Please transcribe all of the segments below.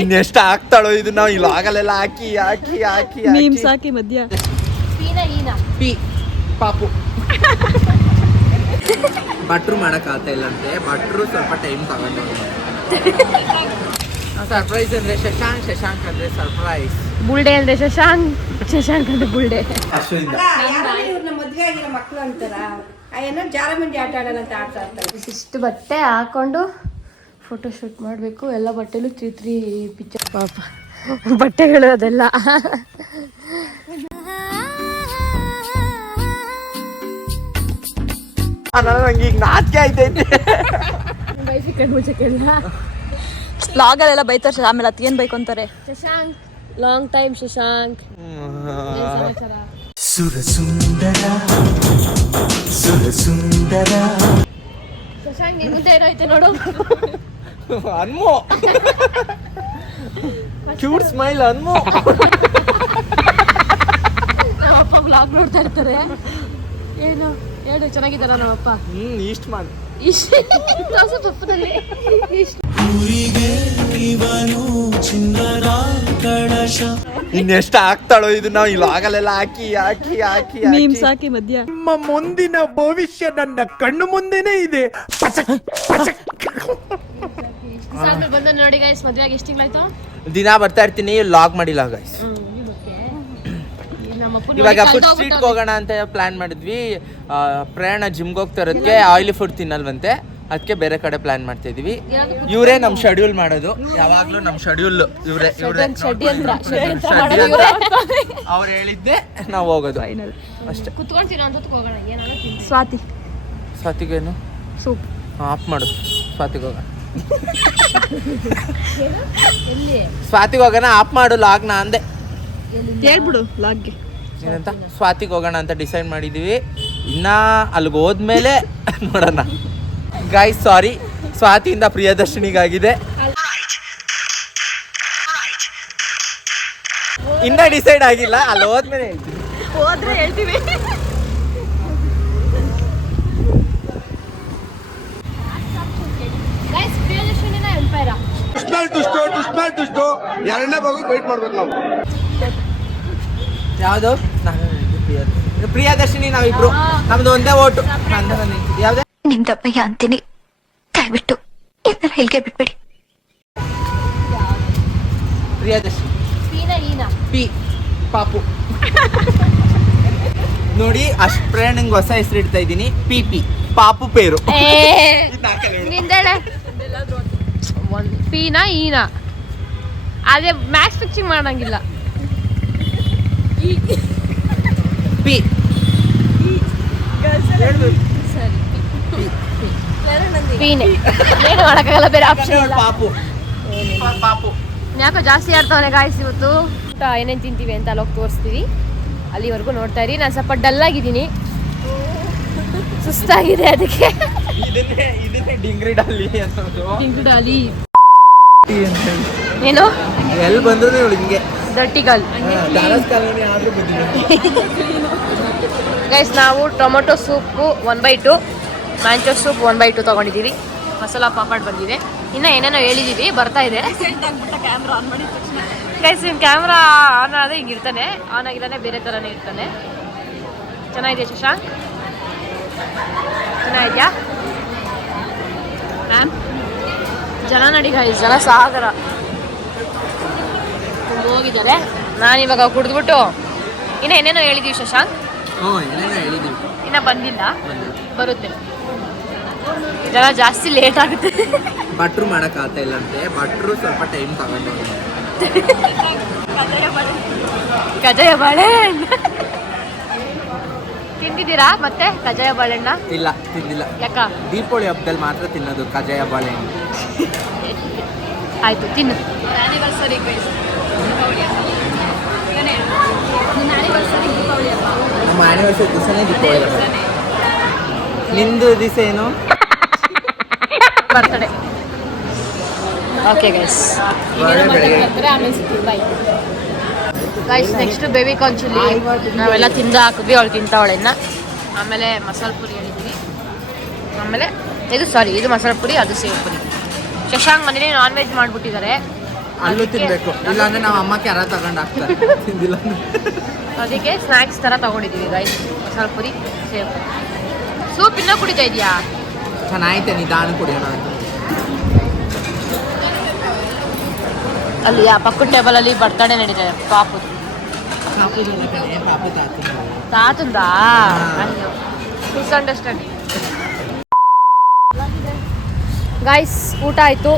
ಇನ್ನೆಷ್ಟು ಹಾಕ್ತಾಳೋ ಇದು ನಾವು ಇಲ್ಲಿ ಆಗಲೆಲ್ಲ ಹಾಕಿ ಹಾಕಿ ಹಾಕಿ ಮೀಮ್ಸ್ ಹಾಕಿ ಮಧ್ಯ ಪಿ ಪಾಪು ಭಟ್ರು ಮಾಡಕ್ ಆಗ್ತಾ ಇಲ್ಲಂತೆ. ಭಟ್ರು ಸ್ವಲ್ಪ ಟೈಮ್ ತಗೊಂಡು ಸರ್ಪ್ರೈಸ್ ಅಂದ್ರೆ ಶಶಾಂಕ್, ಶಶಾಂಕ್ ಅಂದ್ರೆ ಸರ್ಪ್ರೈಸ್. ಬುಲ್ಡೆ ಅಂದ್ರೆ ಶಶಾಂಕ್, ಶಶಾಂಕ್ ಅಂದ್ರೆ ಬುಲ್ಡೆ. ಮದ್ವೆ ಆಗಿರೋ ಮಕ್ಳು ಅಂತಾರ ಏನೋ ಜಾರಮಂಡಿ ಆಟ ಆಡೋಣ ಅಂತ ಆಡ್ತಾ ಇರ್ತಾರೆ. ಇಷ್ಟು ಬಟ್ಟೆ ಹಾಕೊಂಡು ಫೋಟೋ ಶೂಟ್ ಮಾಡಬೇಕು. ಎಲ್ಲ ಬಟ್ಟೆಲು ತ್ರೀ ಪಿಕ್ಚರ್. ಪಾಪ ಬಟ್ಟೆಗಳು ಅದೆಲ್ಲ ನಂಗೆ ಈಗ ನಾಚಿಕೆ ಆಯ್ತೈತೆ. ಲಾಗಲ್ಲೆಲ್ಲ ಬೈತಾರೆ, ಆಮೇಲೆ ಅತ್ಗೇನ್ ಬೈಕೊಂತಾರೆ. Shashank long time Shashank. ಸುರಸುಂದರ ಸುರಸುಂದರ ಶಶಾಂಕ್ ನಿನ್ ಮುಂದೆ ಏನೈತೆ ನೋಡು. ಅನ್ಮೋ ಕ್ಯೂಟ್ ಸ್ಮೈಲ್ ಅನ್ಮೋ. ನಮ್ಮಪ್ಪ ಬ್ಲಾಗ್ ನೋಡ್ತಾ ಇರ್ತಾರೆ. ಏನು ಹೇಳು, ಚೆನ್ನಾಗಿದ್ದಾರ ನಮ್ಮಪ್ಪ? ಇಷ್ಟ ಮಾಡಿ ಪಪ್ಪದಲ್ಲಿ ಇನ್ನೆಷ್ಟು ಹಾಕ್ತಾಳೋ ಇದು ನಾವು ಇಲ್ಲಿ ಆಗಲೆಲ್ಲ ಹಾಕಿ ಹಾಕಿ ಹಾಕಿ ಮೀಮ್ಸ್ ಹಾಕಿ ಮಧ್ಯ. ನಿಮ್ಮ ಮುಂದಿನ ಭವಿಷ್ಯ ನನ್ನ ಕಣ್ಣು ಮುಂದೆನೇ ಇದೆ. ಬಂದ ನೋಡಿ ಗೈಸ್, ಮದ್ವೆ ಆಗಿ ಎಷ್ಟು ತಿಂಗಳಾಯ್ತು? ದಿನ ಬರ್ತಾ ಇರ್ತೀನಿ, ಲಾಗ್ ಮಾಡಿಲ್ಲ ಗೈಸ್. ಇವಾಗ ಫುಡ್ ಸ್ಟ್ರೀಟ್ಗೆ ಹೋಗೋಣ ಅಂತ ಪ್ಲಾನ್ ಮಾಡಿದ್ವಿ. ಪ್ರಯಾಣ ಜಿಮ್ಗೆ ಹೋಗ್ತಾ ಇರೋದಕ್ಕೆ ಆಯಿಲಿ ಫುಡ್ ತಿನ್ನಲ್ವಂತೆ, ಅದಕ್ಕೆ ಬೇರೆ ಕಡೆ ಪ್ಲಾನ್ ಮಾಡ್ತಾ ಇದೀವಿ. ಇವರೇ ನಮ್ ಶೆಡ್ಯೂಲ್ ಮಾಡೋದು, ಯಾವಾಗ್ಲೂ ನಮ್ ಶೆಡ್ಯೂಲ್ ಇವರೇ. ಅವ್ರು ಹೇಳಿದ್ದೆ ನಾವು ಹೋಗೋದು ಅಷ್ಟೇ. ಸ್ವಾತಿ ಸ್ವಾತಿಗೇನು ಸೂಪ್ ಆಫ್ ಮಾಡು. ಸ್ವಾತಿಗೆ ಹೋಗೋಣ, ಸ್ವಾತಿಗೆ ಹೋಗೋಣ ಆಫ್ ಮಾಡು ಲಾಗ್ನ ಅಂದೆ. ಹೇಳ್ಬಿಡು ಲಾಗ್ಗೆ ಏನಂತ. ಸ್ವಾತಿಗೆ ಹೋಗೋಣ ಅಂತ ಡಿಸೈಡ್ ಮಾಡಿದೀವಿ. ಇನ್ನ ಅಲ್ಲಿಗೆ ಹೋದ್ಮೇಲೆ ನೋಡೋಣ ಗಾಯ್ಸ್. ಸಾರಿ, ಸ್ವಾತಿಯಿಂದ ಪ್ರಿಯದರ್ಶಿನಿಗಾಗಿದೆ. ಇನ್ನ ಡಿಸೈಡ್ ಆಗಿಲ್ಲ, ಅಲ್ಲಿ ಹೋದ್ಮೇಲೆ ಹೋದ್ರೆ ಹೇಳ್ತೀವಿ. ಎರಡನೇ ಭಾಗ ವೇಟ್ ಮಾಡ್ಬೇಕು ನಾವು. ಯಾವ್ದು? ಪ್ರಿಯದರ್ಶಿನಿ ನಾವಿಬ್ರು, ನಮ್ದು ಒಂದೇ ಓಟು. ಯಾವ್ದೇ ನಿಮ್ದಪ್ಪಯ್ಯ ಅಂತೀನಿ, ದಯವಿಟ್ಟು ಇದನ್ನ ಹೇಳಿಕೆ ಬಿಟ್ಬಿಡಿ. ಪ್ರಿಯದರ್ಶಿನಿ ಪಿ ಪಾಪು ನೋಡಿ. ಅಷ್ಟು ಪ್ರಯಾಣಂಗೆ ಹೊಸ ಹೆಸರು ಇಡ್ತಾ ಇದ್ದೀನಿ, ಪಿ ಪಿ ಪಾಪು ಪೇರು. ಪೀನಾ ಈನಾ ಅದೇ ಮ್ಯಾಕ್ಸ್ ಫಿಕ್ಸಿಂಗ್ ಮಾಡಂಗಿಲ್ಲ. ಪಿ ಪೀನೆ ಏನು ಮಾಡಕ್ಕಾಗಲ್ಲ, ಬೇರೆ ಆಪ್ಷನ್ ಇಲ್ಲ. ಪಾಪು ಪಾಪು ಯಾಕೋ ಜಾಸ್ತಿ ಆಡ್ತಾವನೆ ಗಾಯ್ಸ್. ಇವತ್ತು ಏನೇನು ತಿಂತೀವಿ ಅಂತ ಅಲ್ಲೋಗಿ ತೋರಿಸ್ತೀವಿ. ಅಲ್ಲಿವರೆಗೂ ನೋಡ್ತಾ ಇರಿ. ನಾನು ಸ್ವಲ್ಪ ಡಲ್ ಆಗಿದ್ದೀನಿ, ಸುಸ್ತಾಗಿದೆ, ಅದಕ್ಕೆ ಇದನ್ನೇ ಡಿಂಗ್ರಿ ಡಾಲಿ ಡಾಲಿ ಏನು ಎಲ್ಲಿ ಬಂದ್ರು ಹಿಂಗೆ ದಟ್ಟಿಗಲ್. ಆದ್ರೂ ಗೈಸ್, ನಾವು ಟೊಮೊಟೊ ಸೂಪು 1/2, ಮ್ಯಾಂಚೋ ಸೂಪ್ 1/2 ತೊಗೊಂಡಿದ್ದೀವಿ. ಮಸಾಲ ಪಾಪಡ್ ಬಂದಿದೆ. ಇನ್ನು ಏನೇನೋ ಹೇಳಿದ್ದೀವಿ, ಬರ್ತಾ ಇದೆ. ಗೈಸ್, ನಿಮ್ಮ ಕ್ಯಾಮ್ರಾ ಆನ್ ಆದರೆ ಹಿಂಗೆ ಇರ್ತಾನೆ, ಆನ್ ಆಗಿದ್ದಾನೆ ಬೇರೆ ಥರನೇ ಇರ್ತಾನೆ. ಚೆನ್ನಾಗಿದೆ ಶಶಾಂಕ್, ಚೆನ್ನಾಗಿದೆಯಾ ಮ್ಯಾಮ್? ಜನ ನೋಡಿ ಗೈಸ್, ಜನ ಸಾಗರ ಹೋಗಿದ್ದಾರೆ. ನಾನಿವಾಗ ಕುಡಿದ್ಬಿಟ್ಟು ಇನ್ನು ಏನೇನೋ ಹೇಳಿದ್ದೀವಿ ಶಶಾಂಕ್. ಇನ್ನು ಬಂದಿಲ್ಲ, ಬರುತ್ತೆ. ಜನ ಜಾಸ್ತಿ ಲೇಟ್ ಆಗುತ್ತೆ. ಭಟ್ರು ಮಾಡಕ್ ಆಗ್ತಾ ಇಲ್ಲಂತೆ, ಭಟ್ರು ಸ್ವಲ್ಪ ಟೈಮ್ ತಗೊಂಡು. ಕಜಾಯ ಬಾಳೆಹಣ್ಣು ತಿಂದಿದ್ದೀರಾ? ಮತ್ತೆ ಕಜಾಯ ಬಾಳೆಹಣ್ಣ ಇಲ್ಲ, ತಿಂದಿಲ್ಲ. ಯಾಕ? ದೀಪಾವಳಿ ಹಬ್ಬದಲ್ಲಿ ಮಾತ್ರ ತಿನ್ನೋದು ಕಜಾಯ ಬಾಳೆಹಣ್ಣು. ಆಯ್ತು, ತಿನ್ನು. ನಮ್ಮ ಆನಿವರ್ಸರಿ ದಿವಸನೇ ದೀಪಾವಳಿ ಹಬ್ಬ. ನಿಂದು ದಿವಸ ಏನು? Birthday. Okay guys, guys next baby corn chilli ನಾವೆಲ್ಲ ತಿಂದು ಹಾಕಿದ್ವಿ. ಅವಳು ತಿಂತಾವಳೆ ಇನ್ನು. ಆಮೇಲೆ ಮಸಾಲೆ ಪುರಿ ಹೇಳಿದ್ವಿ. ಆಮೇಲೆ ಇದು ಮಸಾಲೆ ಪುರಿ, ಅದು ಸೇವ್ ಪುರಿ. ಶಶಾಂಕ್ ಮನೇಲಿ ನಾನ್ ವೆಜ್ ಮಾಡಿಬಿಟ್ಟಿದ್ದಾರೆ. ಅಲ್ಲೂ ತಿನ್ಬೇಕು, ಇಲ್ಲಾಂದ್ರೆ ನಾವು ಅಮ್ಮಕ್ಕೆ ಯಾರ ತಗೊಂಡು ಹಾಕ್ತಾರೆ ತಿಂದಿಲ್ಲ. ಅದಕ್ಕೆ ಸ್ನ್ಯಾಕ್ಸ್ ಥರ ತೊಗೊಂಡಿದ್ದೀವಿ ಗೈಸ್. ಮಸಾಲೆ ಪುರಿ, ಸೇವ್. ಸೂಪ್ ಇನ್ನೂ ಕುಡಿತಾ ಇದೆಯಾ? ಚೆನ್ನಾಗೈತೆ, ನಿಧಾನ ಕುಡಿಯೋಣ ಅಂತ. ಅಲ್ಲಿ ಆ ಪಕ್ಕದ ಟೇಬಲಲ್ಲಿ ಬರ್ತಡೇ ನಡೀತದೆ ಪಾಪು. ತಾತಂದಾ? ಮಿಸ್ಅಂಡರ್ಸ್ಟ್ಯಾಂಡಿಂಗ್. ಗೈಸ್ ಊಟ ಆಯಿತು.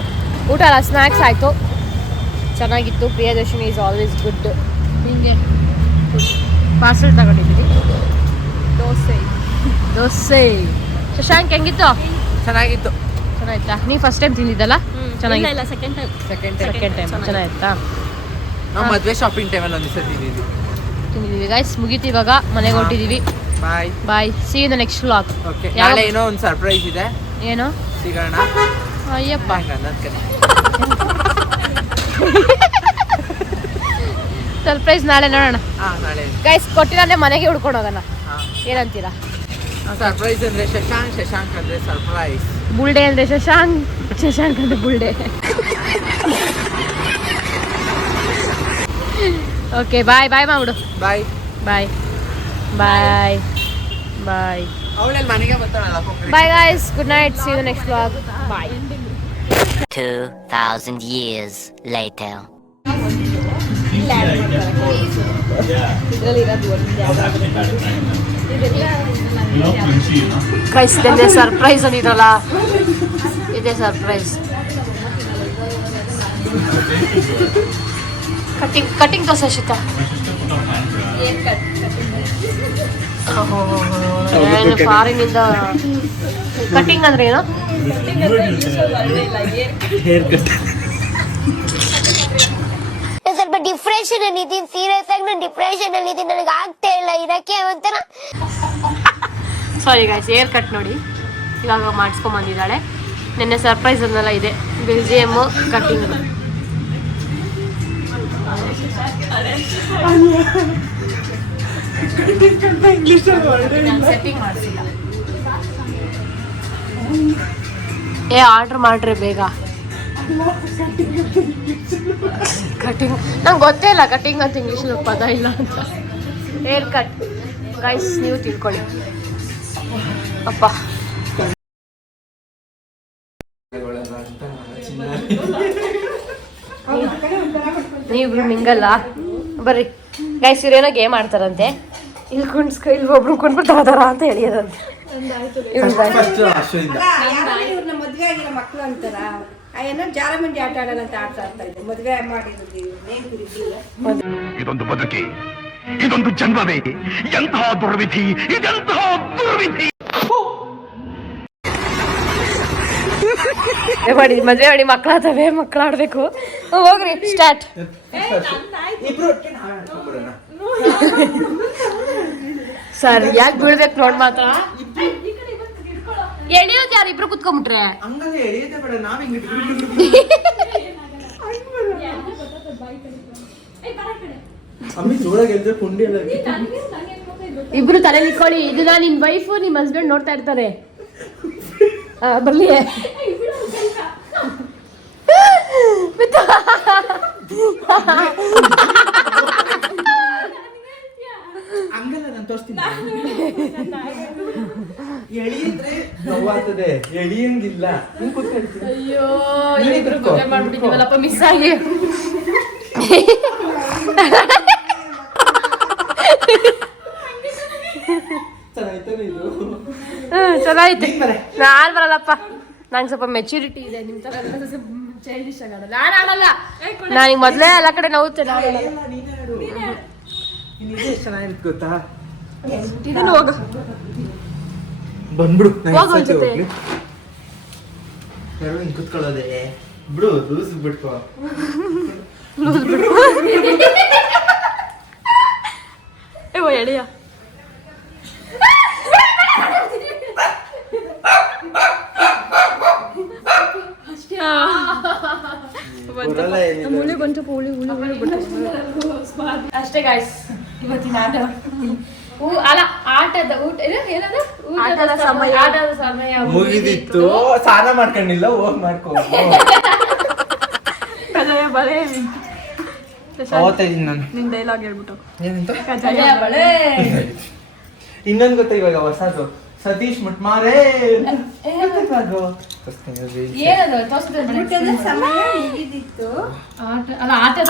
ಊಟ ಅಲ್ಲ, ಸ್ನ್ಯಾಕ್ಸ್ ಆಯಿತು. ಚೆನ್ನಾಗಿತ್ತು. Priyadarshini is always good. ನಿಮಗೆ ಪಾರ್ಸಲ್ ತಗೊಂಡಿದ್ದೀವಿ. ದೋಸೆ. ಶಶಾಂಕ್ ಹೆಂಗಿತ್ತು? ಚೆನ್ನಾಗಿತ್ತು. ಚೆನ್ನಾಗಿತ್ತಾ? ನೀವು ಫಸ್ಟ್ ಟೈಮ್ ತಿಂದಿದ್ದಲ್ಲ? ಚೆನ್ನಾಗಿಲ್ಲ, ಸೆಕೆಂಡ್ ಟೈಮ್ ಚೆನ್ನಾಗಿತ್ತಾ? ನಾವು ಮದುವೆ ಶಾಪಿಂಗ್ ಟೈಮಲ್ಲಿ ಒಂದು ದಿವಸ ತಿಂದಿದ್ದೀವಿ ಗೈಸ್. ಮುಗೀತು ಇವಾಗ, ಮನೆಗೆ ಹೊರಟಿದ್ದೀವಿ. Bye bye, see in the next vlog. Okay, ನಾಳೆ ಏನೋ ಒಂದು ಸರ್ಪ್ರೈಸ್ ಇದೆ. ಏನು? ಸಿಗೋಣ. ಅಯ್ಯಪ್ಪ, ಸರ್ಪ್ರೈಸ್ ನಾಳೆ ನೋಡೋಣ. ನಾಳೆ ಗೈಸ್ ಕೊಟ್ಟಿಲ್ಲ ಮನೆಗೆ ಹುಡ್ಕೊಂಡು ಹೋಗೋಣ. ಏನಂತೀರಾ? ಸರ್ಪ್ರೈಸ್ ಅಂದ್ರೆ ಶಶಾಂಕ್ ಅಂದ್ರೆ ಸರ್ಪ್ರೈಸ್. ಬುಲ್ಡೆ ಅಂದ್ರೆ ಶಶಾಂಕ್ ಅಂದ್ರೆ ಬುಲ್ಡೆ. ಓಕೆ, ಬಾಯ್ ಬಾಯ್ ಮಾಡ್ಬಿಡು. ಬಾಯ್ ಬಾಯ್ ಬಾಯ್ ಬಾಯ್. ಅವಳೆಲ್ಲಿ ಮನೆಗೆ ಬರ್ತಾಳಲ್ಲ. Bye guys, good night, see you next vlog. Bye. 2000 years later. Guys ಇದೆಲ್ಲ ಸರ್ಪ್ರೈಸ್ ಅಂದಿದ್ರಲ್ಲ, ಇದೆ ಸರ್ಪ್ರೈಸ್. ಕಟಿಂಗ್ ತೋರ್ಸ ಶಿತ. ಏನು ಫಾರಿನಿಂದ ಕಟಿಂಗ್ ಅಂದ್ರೆ ಏನು? ಸ್ವಲ್ಪ ಡಿಪ್ರೆಷನ್ ಅಲ್ಲಿ ಇದ್ದೀನಿ, ಸೀರಿಯಸ್ ಆಗಿ ನಾನು ಡಿಪ್ರೆಷನ್ ಅಲ್ಲಿ ಇದ್ದೀನಿ, ನನಗೆ ಆಗ್ತಾ ಇಲ್ಲ ಇರಕ್ಕೆ ಒಂಥರ. ಸಾರಿ ಗೈಸ್, ಏರ್ ಕಟ್ ನೋಡಿ ಇವಾಗ ಮಾಡಿಸ್ಕೊಂಡ್ ಬಂದಿದ್ದಾಳೆ. ನಿನ್ನೆ ಸರ್ಪ್ರೈಸ್ ಅನ್ನೆಲ್ಲ ಇದೆ, ಬೆಲ್ಜಿಯಮ್ ಕಟ್ಟಿಂಗ್. ಸೆಟ್ಟಿಂಗ್ ಮಾಡಿಸಿಲ್ಲ. ಆರ್ಡರ್ ಮಾಡ್ರಿ ಬೇಗ. ಕಟಿಂಗ್ ನಂಗೆ ಗೊತ್ತೇ ಇಲ್ಲ, ಕಟಿಂಗ್ ಅಂತ ಇಂಗ್ಲೀಷಲ್ಲಿ ಪದ ಇಲ್ಲ ಅಂತ. ಹೇರ್ ಕಟ್ ಗೈಸ್, ನೀವು ತಿಳ್ಕೊಳ್ಳಿ. ಅಪ್ಪ ನೀವಿಬ್ರು ಮಿಂಗಲ್ಲ ಬರ್ರಿ ಗೈಸ್. ಇವ್ರೇನೋ ಗೇಮ್ ಆಡ್ತಾರಂತೆ. ಇಲ್ಲಿ ಇಲ್ಲಿ ಒಬ್ರು ಕುಂದ್ಬಿಡ್ತಾರ ಅಂತ ಹೇಳಿದಂತೆ. ಇವ್ರನ್ನ ಮದ್ವೆ ಆಗಿರೋ ಮಕ್ಳು ಅಂತಾರ. ಏನೋ ಜಾರಮಂಡಿ ಆಟ ಆಡೋಣ ಅಂತ ಆಡ್ತಾ ಇರ್ತಾರೆ. ಮದ್ವೆ ಮಾಡಿರೋದು ಇದೊಂದು ಬದುಕಿ, ಇದೊಂದು ಜನ್ಮವೇ, ಎಂತಹ ದುರ್ವಿಧಿ, ಇದೆಂತಹ ದುರ್ವಿಧಿ. ಮಾಡಿ ಮದ್ವೆ ಮಾಡಿ ಮಕ್ಕಳಾತವೆ, ಮಕ್ಕಳು ಆಡ್ಬೇಕು. ಹೋಗ್ರಿ ಸ್ಟಾರ್ಟ್. ಸರ್ ಯಾಕೆ ಬೀಳ್ಬೇಕು ನೋಡ್ ಮಾತ್ರ. ಎಳಿಯೋದು ಯಾರು? ಇಬ್ರು ಕುತ್ಕೊಂಡ್ಬಿಟ್ರೆ ಇಬ್ರು ತಲೆ ನಿಕ್ಕೊಳ್ಳಿ. ಇದನ್ನ ನಿನ್ ವೈಫು ನಿಮ್ ಹಸ್ಬೆಂಡ್ ನೋಡ್ತಾ ಇರ್ತಾರೆ. ಬರ್ಲಿ. ಅಯ್ಯೋ, ಮಾಡ್ಬಿಟ್ಟಿದ್ದೀವಲ್ಲಪ್ಪ ಮಿಸ್ ಆಗಿ. ಚೆನ್ನಾಗೈತೆ. ನಾನ್ ಬರಲ್ಲಪ್ಪ, ನಂಗೆ ಸ್ವಲ್ಪ ಮೆಚುರಿಟಿ ಇದೆ. ನಿಮ್ ತರ ಚೈಲ್ಡಿಶ್ ಆಗಲ್ಲ. ನಾನು ಆಡಲ್ಲ. ನಾನೀಗ ಮೊದಲೇ ಎಲ್ಲ ಕಡೆ ನೋವುತ್ತೆ. ಗೊತ್ತಾ ಹೋಗ ಬಂದ್ಬಿಡು. ಕುತ್ಕೊಳ್ಳೋದೆ ಬಿಡು, ಲೂಸ್ ಬಿಟ್ಕೋ. ಎಳೆಯ ಅಷ್ಟೇ ಗಾಯ್ಸ್ ಇವತ್ತಿನ ಆಟ. ಅಲ್ಲ ಆಟದ ಊಟ ಏನದು ಆಟದ ಸಮಯ ಮುಗಿದಿತ್ತು. ಸ್ನಾನ ಮಾಡ್ಕೊಂಡಿಲ್ಲ, ಹೋಗಿ ಮಾಡ್ಕೋ. ಓದ್ತಾ ಇದೀನಿ ನಾನು. ನಿನ್ ಡೈಲಾಗ್ ಹೇಳ್ಬಿಟ್ಟು ಏನಂತ ಇನ್ನೊಂದು ಗೊತ್ತಾ ಇವಾಗ ಹೊಸದು ಸತೀಶ್ ಮುಟ್ಮಾರೆ ಅದು ಊಟದ ಸಮಯ ಮುಗಿದಿತ್ತು,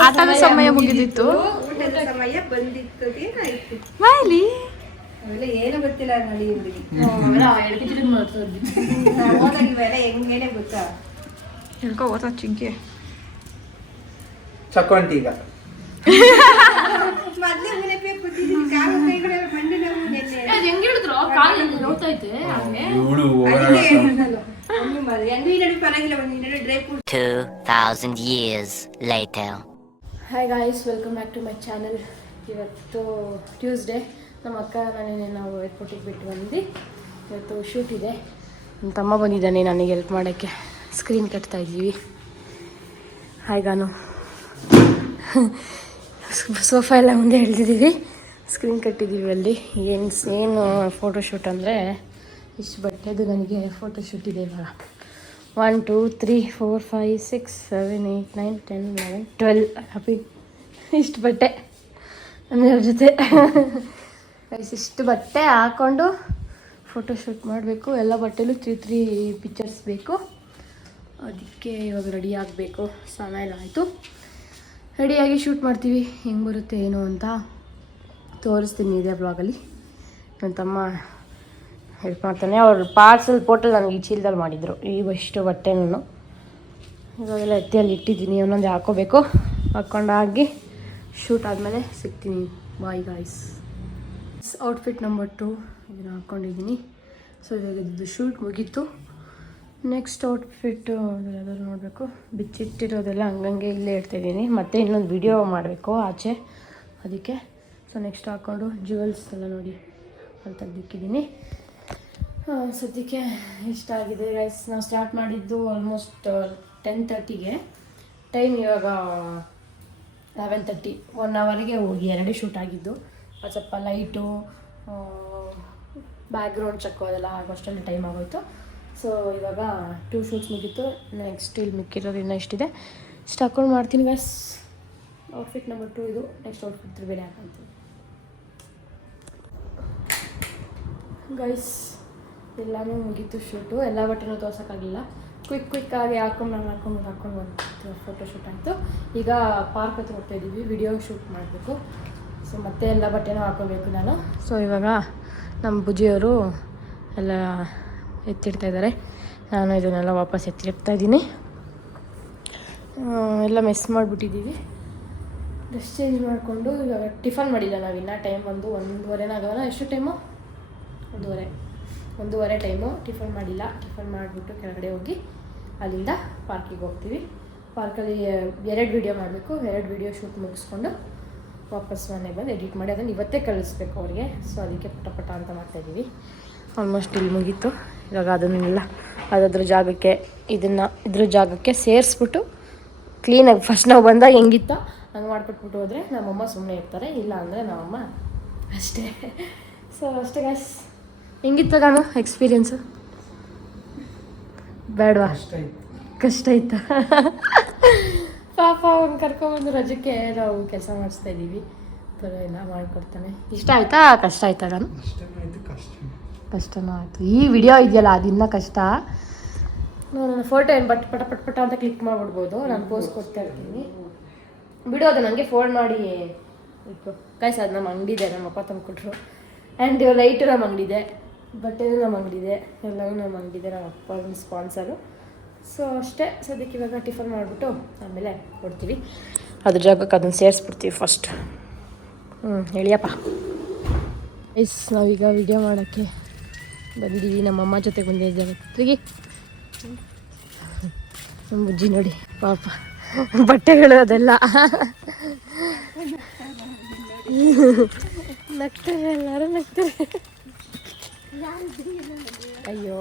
ಆಟದ ಸಮಯ ಮುಗಿದಿತ್ತು. ಊಟದ ಸಮಯ ಬಂದಿತ್ತು. ಏನಾಯ್ತು ಬಾಯ್ಲಿ ಅವೆಲ್ಲ ಏನು ಗೊತ್ತಿಲ್ಲ ನೋಡಿ ಹುಡುಗಿ. ಹೋದಾಗ ಇವೆಲ್ಲ ಹೆಂಗೇನೆ ಗೊತ್ತಾ. ಹೇಳ್ಕೊ ಓದ ಚಿಂಕೆ ಚಕ್ಕೊಂಟಿ ಈಗ ಮೊದ್ಲೇ ಮುನೆಪೇ ಕೂತಿದ್ದೀನಿ, ಕಾಲು ಕೈಗಳೆಲ್ಲ ಮಂಡಿ ನೋವು ನೆನ್ನೆ. ಅದಕ್ಕೆ ಹೇಳ್ದಲ್ಲ, ಒಂದು ಮಾಡಿ. ಹೆಂಗೂ ಈ ನಡುವೆ ಪರವಾಗಿಲ್ಲ, ಒಂದು ಈ ನಡುವೆ dry fruit 2,000 years later. Hi guys, welcome back to my channel. ಇವತ್ತು ಟ್ಯೂಸ್ಡೇ. ನಮ್ಮ ಅಕ್ಕ ನಾವು ಏರ್ಪೋರ್ಟಿಗೆ ಬಿಟ್ಟು ಬಂದು ಇವತ್ತು ಶೂಟ್ ಇದೆ. ನನ್ನ ತಮ್ಮ ಬಂದಿದ್ದಾನೆ ನನಗೆ ಹೆಲ್ಪ್ ಮಾಡೋಕ್ಕೆ. ಸ್ಕ್ರೀನ್ ಕಟ್ತಾ ಇದ್ದೀವಿ. ಹಾಯ್ ಗಾನು. ಸೋಫಾ ಎಲ್ಲ ಮುಂದೆ ಎಳ್ದಿದ್ದೀವಿ, ಸ್ಕ್ರೀನ್ ಕಟ್ಟಿದ್ದೀವಿ. ಅಲ್ಲಿ ಏನು ಫೋಟೋಶೂಟ್ ಅಂದರೆ ಇಷ್ಟು ಬಟ್ಟೆದು ನನಗೆ ಫೋಟೋಶೂಟ್ ಇದೆ ಇವಾಗ. 1 2 3 4 5 6 7 8 9 10 11 12 ಹ್ಯಾಪಿ. ಇಷ್ಟು ಬಟ್ಟೆ ಅಂದರೆ ಜೊತೆ ಇಷ್ಟು ಬಟ್ಟೆ ಹಾಕ್ಕೊಂಡು ಫೋಟೋಶೂಟ್ ಮಾಡಬೇಕು. ಎಲ್ಲ ಬಟ್ಟೆಲೂ 3 ಪಿಕ್ಚರ್ಸ್ ಬೇಕು. ಅದಕ್ಕೆ ಇವಾಗ ರೆಡಿ ಆಗಬೇಕು. ಸ್ನಾನ ಎಲ್ಲ ಆಯಿತು, ರೆಡಿಯಾಗಿ ಶೂಟ್ ಮಾಡ್ತೀವಿ. ಹೆಂಗೆ ಬರುತ್ತೆ ಏನು ಅಂತ ತೋರಿಸ್ತೀನಿ ಇದೇ ಬ್ಲಾಗಲ್ಲಿ. ನನ್ನ ತಮ್ಮ ಹೆಲ್ಪ್ ಮಾಡ್ತಾನೆ. ಅವ್ರ ಪಾರ್ಸಲ್ ಪೋಟಲ್ ನನಗೆ ಈ ಚೀಲದಲ್ಲಿ ಮಾಡಿದರು ಇಷ್ಟು ಬಟ್ಟೆನೂ. ಇವಾಗೆಲ್ಲ ಎತ್ತಿಯಲ್ಲಿ ಇಟ್ಟಿದ್ದೀನಿ, ಒಂದೊಂದು ಹಾಕ್ಕೋಬೇಕು. ಹಾಕ್ಕೊಂಡಾಗಿ ಶೂಟ್ ಆದಮೇಲೆ ಸಿಗ್ತೀನಿ. Bye guys. ಔಟ್ಫಿಟ್ ನಂಬರ್ 2 ಇದನ್ನು ಹಾಕ್ಕೊಂಡಿದ್ದೀನಿ. ಸೊ ಇದು ಶೂಟ್ ಮುಗೀತು. ನೆಕ್ಸ್ಟ್ ಔಟ್ಫಿಟ್ಟು ಯಾವ್ದಾದ್ರು ನೋಡಬೇಕು. ಬಿಚ್ಚಿಟ್ಟಿರೋದೆಲ್ಲ ಹಂಗಂಗೆ ಇಲ್ಲೇ ಇಡ್ತಾಯಿದ್ದೀನಿ. ಮತ್ತು ಇನ್ನೊಂದು ವಿಡಿಯೋ ಮಾಡಬೇಕು ಆಚೆ, ಅದಕ್ಕೆ. ಸೊ ನೆಕ್ಸ್ಟ್ ಹಾಕ್ಕೊಂಡು ಜ್ಯುವೆಲ್ಸ್ ಎಲ್ಲ ನೋಡಿ ಅಲ್ಲಿ ತೆಗ್ದಿಕ್ಕಿದ್ದೀನಿ. ಸದ್ಯಕ್ಕೆ ಇಷ್ಟ ಆಗಿದೆ ಗೈಸ್. ನಾವು ಸ್ಟಾರ್ಟ್ ಮಾಡಿದ್ದು ಆಲ್ಮೋಸ್ಟ್ 10:30ಗೆ. ಟೈಮ್ ಇವಾಗ 11:30. 1 ಅವರ್ಗೆ ಹೋಗಿ 2 ಶೂಟ್ ಆಗಿದ್ದು. ಸ್ವಲ್ಪ ಲೈಟು ಬ್ಯಾಕ್ಗ್ರೌಂಡ್ ಚೆಕ್ಕು ಅದೆಲ್ಲ ಆಗೋಷ್ಟರಲ್ಲಿ ಟೈಮ್ ಆಗೋಯ್ತು. ಸೊ ಇವಾಗ 2 ಶೂಟ್ಸ್ ಮುಗೀತು. ನೆಕ್ಸ್ಟ್ ಇಲ್ಲಿ ಮಿಕ್ಕಿರೋದು ಇನ್ನೂ ಇಷ್ಟಿದೆ. ಇಷ್ಟು ಹಾಕ್ಕೊಂಡು ಮಾಡ್ತೀನಿ ಗೈಸ್. ಔಟ್ಫಿಟ್ ನಂಬರ್ 2 ಇದು. ನೆಕ್ಸ್ಟ್ ಔಟ್ಫಿಟ್ ಬೇರೆ ಹಾಕೊಂತೀನಿ ಗೈಸ್. ಎಲ್ಲನೂ ಮುಗೀತು ಶೂಟು. ಎಲ್ಲ ಬಟ್ಟೆನೂ ತೋರ್ಸೋಕ್ಕಾಗಲಿಲ್ಲ. ಕ್ವಿಕ್ಕಾಗಿ ಹಾಕ್ಕೊಂಡು ಒಂದು ಫೋಟೋಶೂಟ್ ಆಯಿತು. ಈಗ ಪಾರ್ಕ್ ಹತ್ರ ಹೋಗ್ತಾಯಿದ್ದೀವಿ, ವಿಡಿಯೋ ಶೂಟ್ ಮಾಡಬೇಕು. ಸೊ ಮತ್ತೆ ಎಲ್ಲ ಬಟ್ಟೆನೂ ಹಾಕೋಬೇಕು ನಾನು. ಸೊ ಇವಾಗ ನಮ್ಮ ಬುಜ್ಜಿಯವರು ಎಲ್ಲ ಎತ್ತಿಡ್ತಾಯಿದ್ದಾರೆ. ನಾನು ಇದನ್ನೆಲ್ಲ ವಾಪಸ್ ಎತ್ತಿಡ್ತಾಯಿದ್ದೀನಿ. ಎಲ್ಲ ಮೆಸ್ ಮಾಡಿಬಿಟ್ಟಿದ್ದೀವಿ. ಡ್ರೆಸ್ ಚೇಂಜ್ ಮಾಡಿಕೊಂಡು ಇವಾಗ ಟಿಫನ್ ಮಾಡಿಲ್ಲ ನಾವಿನ್ನು. ಟೈಮ್ ಬಂದು 1:30 ಆಗೋಲ್ಲ. ಎಷ್ಟು ಟೈಮು? 1:30 ಟೈಮು. ಟಿಫನ್ ಮಾಡಿಲ್ಲ. ಟಿಫನ್ ಮಾಡಿಬಿಟ್ಟು ಕೆಳಗಡೆ ಹೋಗಿ ಅಲ್ಲಿಂದ ಪಾರ್ಕಿಗೆ ಹೋಗ್ತೀವಿ. ಪಾರ್ಕಲ್ಲಿ 2 ವೀಡಿಯೋ ಮಾಡಬೇಕು. 2 ವೀಡಿಯೋ ಶೂಟ್ ಮುಗಿಸ್ಕೊಂಡು ವಾಪಸ್ ಮನೆಗೆ ಬಂದು ಎಡಿಟ್ ಮಾಡಿ ಅದನ್ನು ಇವತ್ತೇ ಕಳಿಸ್ಬೇಕು ಅವ್ರಿಗೆ. ಸೊ ಅದಕ್ಕೆ ಪಟ ಅಂತ ಮಾಡ್ತಾಯಿದ್ದೀವಿ. ಆಲ್ಮೋಸ್ಟ್ ಇಲ್ಲಿ ಮುಗೀತು. ಇವಾಗ ಅದನ್ನೆಲ್ಲ ಅದ್ರ ಜಾಗಕ್ಕೆ ಇದ್ರ ಜಾಗಕ್ಕೆ ಸೇರಿಸ್ಬಿಟ್ಟು ಕ್ಲೀನಾಗಿ ಫಸ್ಟ್ ನಾವು ಬಂದಾಗ ಹೆಂಗಿತ್ತೋ ಹಂಗೆ ಮಾಡ್ಕೊಟ್ಬಿಟ್ಟು ಹೋದರೆ ನಮ್ಮಮ್ಮ ಸುಮ್ಮನೆ ಇರ್ತಾರೆ. ಇಲ್ಲ ಅಂದರೆ ನಮ್ಮಮ್ಮ ಅಷ್ಟೇ. ಸೊ ಅಷ್ಟೇ ಗಾಯ್ಸ್. ಹೆಂಗಿತ್ತು ನಾನು ಎಕ್ಸ್ಪೀರಿಯನ್ಸು? ಬೇಡವಾ? ಕಷ್ಟ ಆಯ್ತಾ? ಪಾಪ ಅವ್ನು ಕರ್ಕೊಂಬಂದು ರಜಕ್ಕೆ ನಾವು ಕೆಲಸ ಮಾಡಿಸ್ತಾಯಿದ್ದೀವಿ. ಪರವಾಗಿಲ್ಲ, ಮಾಡಿಕೊಡ್ತಾನೆ. ಇಷ್ಟ ಆಯಿತಾ ಕಷ್ಟ ಆಯ್ತಾ? ನಾನು ಕಷ್ಟನೂ ಆಯಿತು. ಈ ವಿಡಿಯೋ ಇದೆಯಲ್ಲ ಅದಿನ್ನ ಕಷ್ಟ. ನನ್ನ ಫೋಟೋ ಏನು ಪಟ ಅಂತ ಕ್ಲಿಕ್ ಮಾಡಿಬಿಡ್ಬೋದು. ನಾನು ಪೋಸ್ಟ್ ಕೊಡ್ತಾ ಇರ್ತೀನಿ. ಬಿಡೋದು ನನಗೆ ಫೋನ್ ಮಾಡಿ ಇತ್ತು ಗೈಸ್. ಅದು ನಮ್ಮ ಅಂಗಡಿದೆ, ನಮ್ಮಪ್ಪ ತಂದುಕೊಟ್ರು. ಆ್ಯಂಡ್ ಲೈಟು ನಮ್ಮ ಅಂಗಡಿದೆ, ಬಟ್ಟೆನೂ ನಮ್ಮ ಅಂಗಡಿದೆ, ಎಲ್ಲವೂ ನಮ್ಮ ಅಂಗಡಿದೆ. ನಮ್ಮ ಅಪ್ಪ ಸ್ಪಾನ್ಸರು. ಸೊ ಅಷ್ಟೇ. ಸದ್ಯಕ್ಕೆ ಇವಾಗ ಟಿಫನ್ ಮಾಡಿಬಿಟ್ಟು ಆಮೇಲೆ ಕೊಡ್ತೀವಿ. ಅದ್ರ ಜಾಗಕ್ಕೆ ಅದನ್ನು ಸೇರಿಸ್ಬಿಡ್ತೀವಿ ಫಸ್ಟ್. ಹೇಳಿಯಪ್ಪ ಗೈಸ್. ನಾವೀಗ ವಿಡಿಯೋ ಮಾಡೋಕ್ಕೆ ಬಂದಿದ್ದೀವಿ. ನಮ್ಮಮ್ಮ ಜೊತೆ ಬಂದಿದ್ದಾರೆ. ತಿರುಗಿ ನಮ್ಮ ಬುಜ್ಜಿ ನೋಡಿ ಪಾಪ ಬಟ್ಟೆಗಳು ಅದೆಲ್ಲ ನಗ್ತಾರೆ, ಎಲ್ಲರೂ ನಗ್ತಾರೆ. ಅಯ್ಯೋ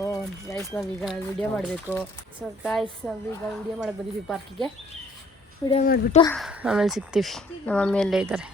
ಗೈಸ್, ನಾವೀಗ ವಿಡಿಯೋ ಮಾಡಬೇಕು. ಸೊ ಗೈಸ್, ನಾವೀಗ ವಿಡಿಯೋ ಮಾಡಕ್ಕೆ ಬಂದಿದ್ದೀವಿ ಪಾರ್ಕಿಗೆ. ವಿಡಿಯೋ ಮಾಡಿಬಿಟ್ಟು ಆಮೇಲೆ ಸಿಗ್ತೀವಿ. ನಮ್ಮ ಮಮ್ಮಿ ಎಲ್ಲೇ ಇದ್ದಾರೆ.